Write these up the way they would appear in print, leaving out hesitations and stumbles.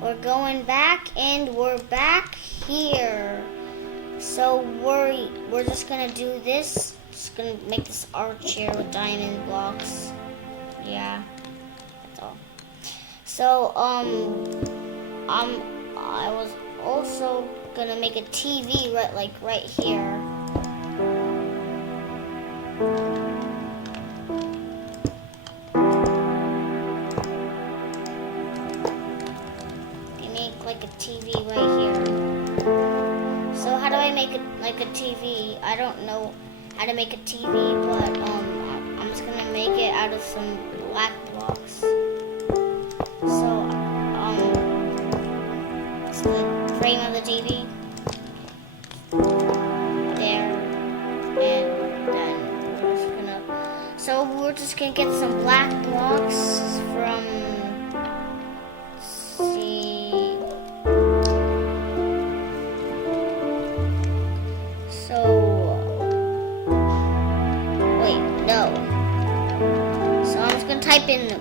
we're going back and we're back here. So we're just gonna do this. Just gonna make this art chair with diamond blocks. Yeah, that's all. So I was also gonna make a TV right here. Like a TV right here. So how do I make it like a TV? I don't know how to make a TV, but I'm just gonna make it out of some black blocks. So it's the frame of the TV there, and then we're just gonna get some black blocks from. Type in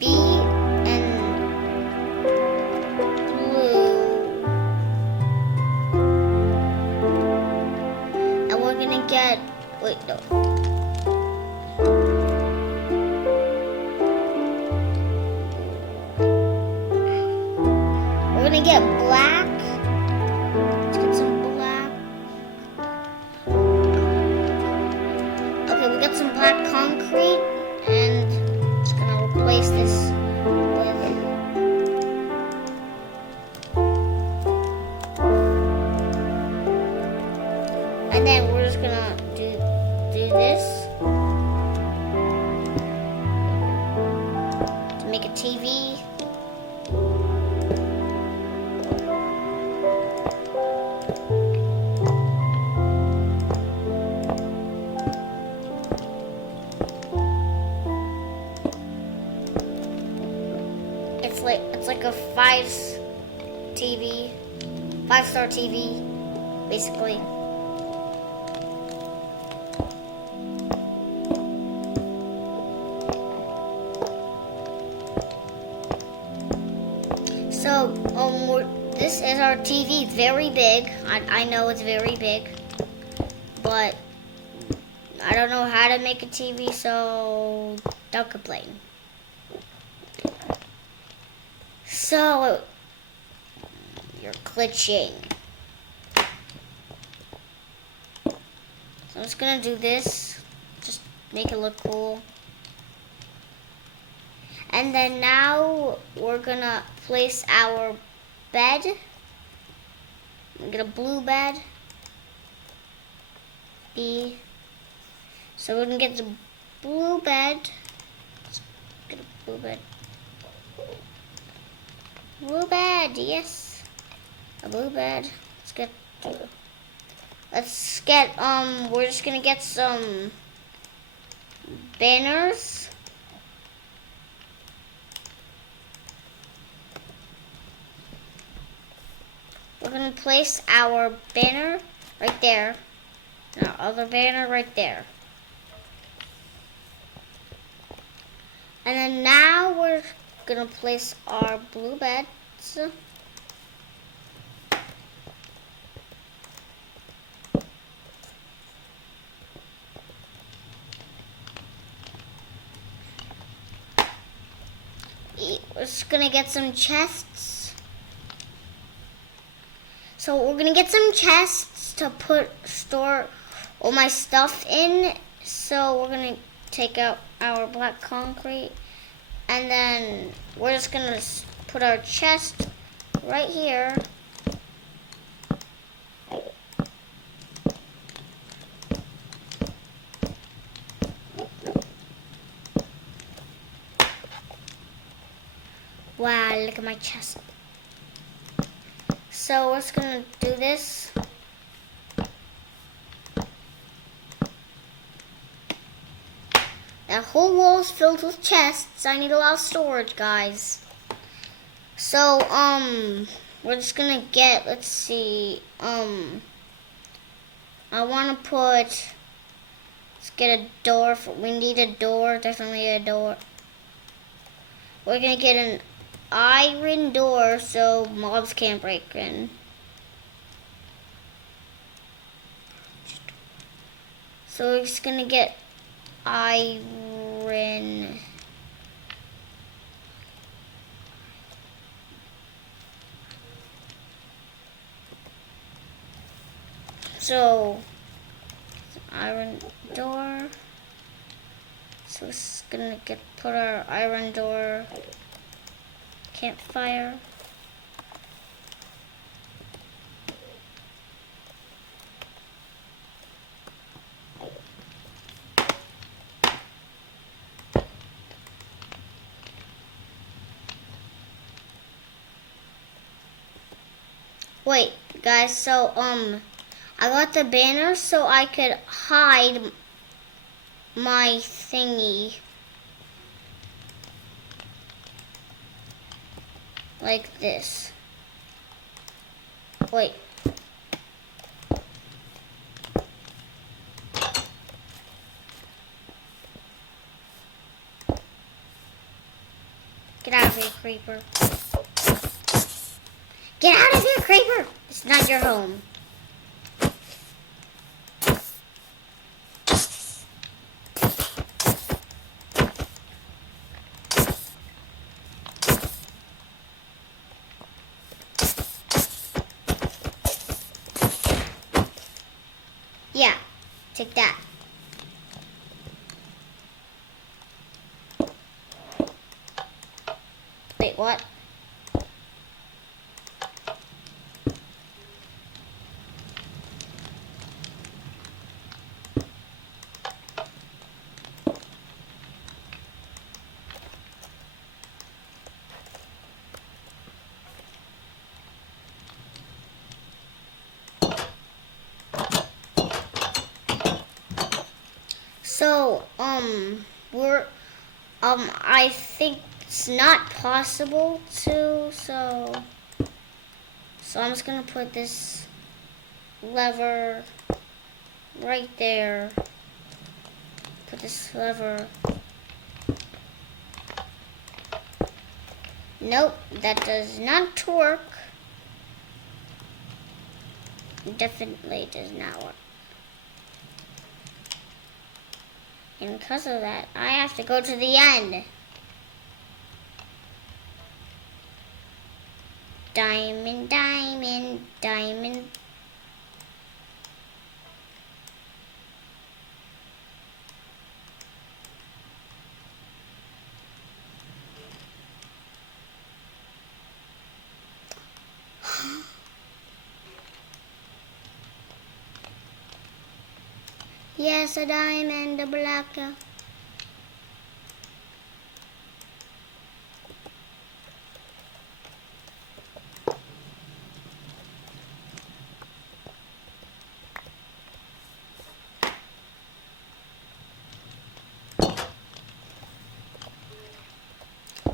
B and blue, and we're gonna get, wait, no. We're gonna get black. Let's get some black. Okay, we got some black concrete. And just gonna replace this with and then we're just gonna do this to make a TV. It's like a 5-star TV, basically. So this is our TV. It's very big. I know it's very big, but I don't know how to make a TV, so don't complain. So, you're glitching. So I'm just gonna do this, just make it look cool. And then now we're gonna place our bed. Get a blue bed. B. So we're gonna get the blue bed. Let's get a blue bed. Blue bed, yes. A blue bed. We're just gonna get some banners. We're gonna place our banner right there. And our other banner right there. And then now we're gonna place our blue beds. We're just gonna get some chests. So we're gonna get some chests to store all my stuff in. So we're gonna take out our black concrete. And then we're just gonna put our chest right here. Wow, look at my chest. So we're just gonna do this. That whole wall is filled with chests. I need a lot of storage, guys. So, we're just gonna get, let's see, I wanna put, let's get a door, we need a door, definitely a door. We're gonna get iron door so mobs can't break in. So we're just gonna get iron. So iron door. So it's gonna put our iron door campfire. Wait, guys, so I got the banner so I could hide my thingy. Like this. Wait. Get out of here, creeper. Get out of here, creeper! It's not your home. Yeah, take that. Wait, what? So, I think it's not possible to, so I'm just gonna put this lever right there. Put this lever. Nope, that does not work. Definitely does not work. And because of that, I have to go to the end. Diamond, diamond, diamond. Yes, a diamond, a black.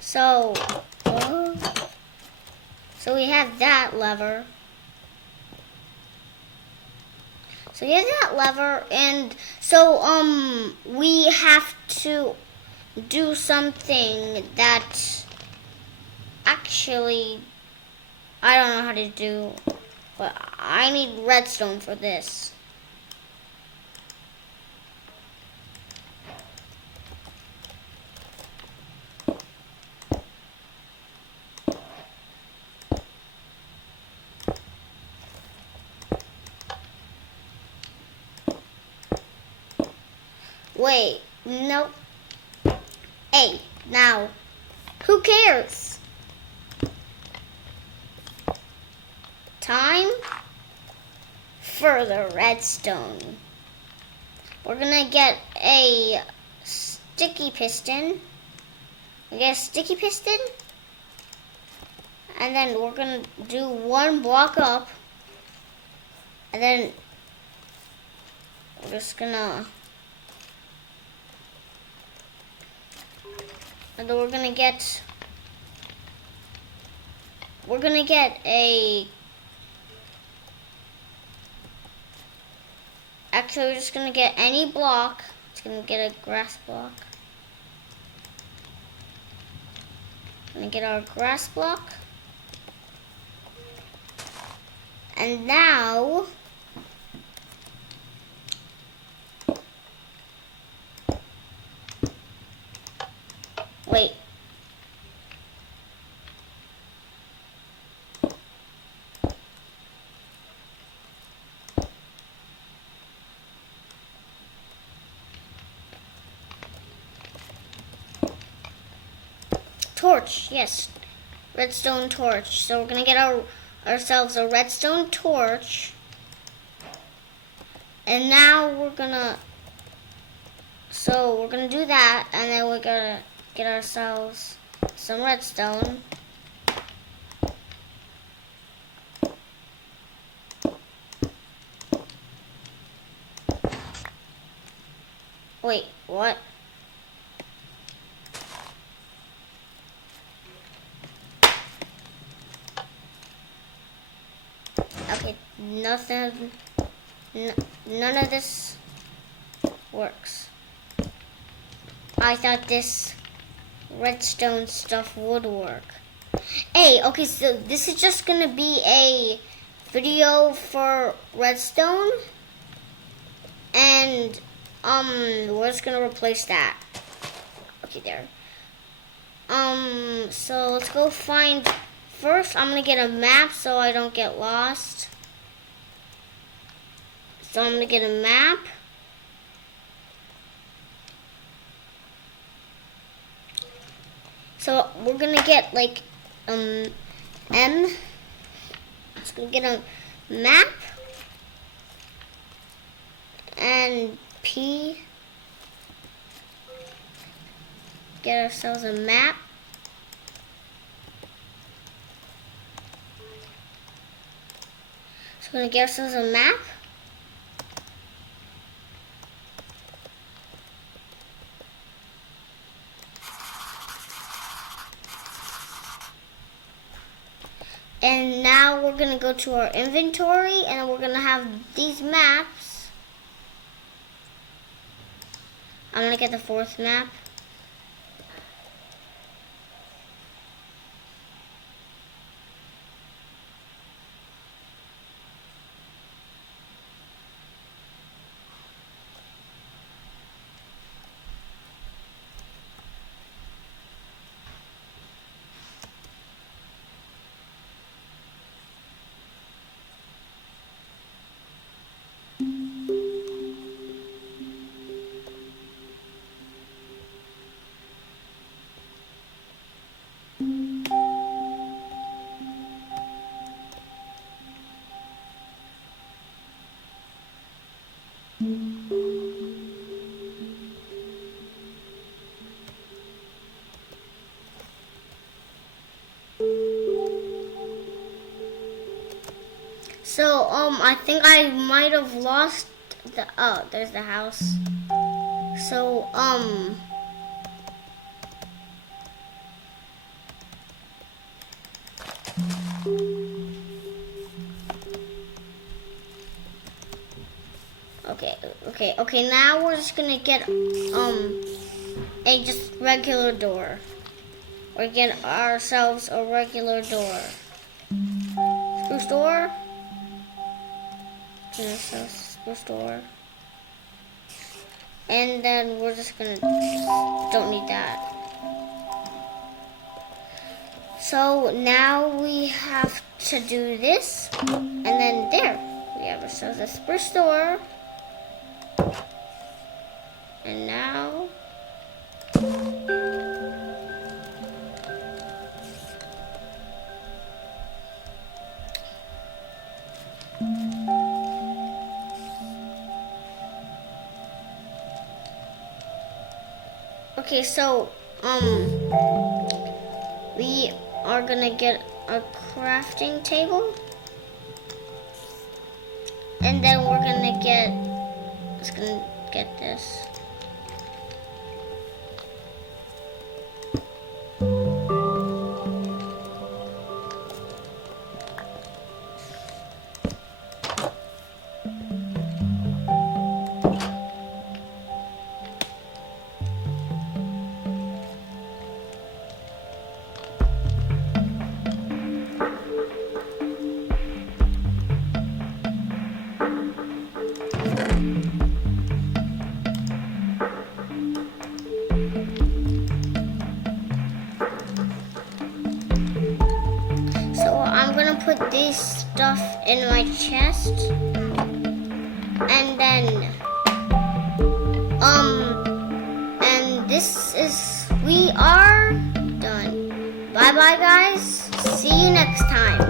So, so we have that lever. So here's that lever, and so we have to do something that actually I don't know how to do, but I need redstone for this. Wait, nope. Hey, now, who cares? Time for the redstone. We're gonna get a sticky piston. We get a sticky piston. And then we're gonna do one block up. And then we're just gonna... And then we're gonna get a... Actually, we're just gonna get any block. It's gonna get a grass block. gonna get our grass block. And now wait. Torch, yes. Redstone torch. So we're gonna get ourselves a redstone torch. And now we're gonna do that, and then we're gonna get ourselves some redstone. Wait, what? Okay, nothing, none of this works. I thought this redstone stuff would work. Hey, okay, so this is just gonna be a video for redstone, and we're just gonna replace that. Okay, there. So let's go find. First, I'm gonna get a map so I don't get lost. So I'm gonna get a map. So we're gonna get like M. Just gonna get a map and P. Get ourselves a map. So we're gonna get ourselves a map. And now we're gonna go to our inventory, and we're gonna have these maps. I'm gonna get the fourth map. So, I think I might have lost the, oh, there's the house. So, okay, now we're just gonna get, a just regular door. Or get ourselves a regular door. Spruce door. Spruce door. And then we're just gonna, don't need that. So now we have to do this. And then there, we have ourselves a spruce door. And now, okay, so, we are gonna get a crafting table. And then we're gonna get, just gonna get this. this stuff in my chest. And then, and we are done. Bye bye, guys. See you next time.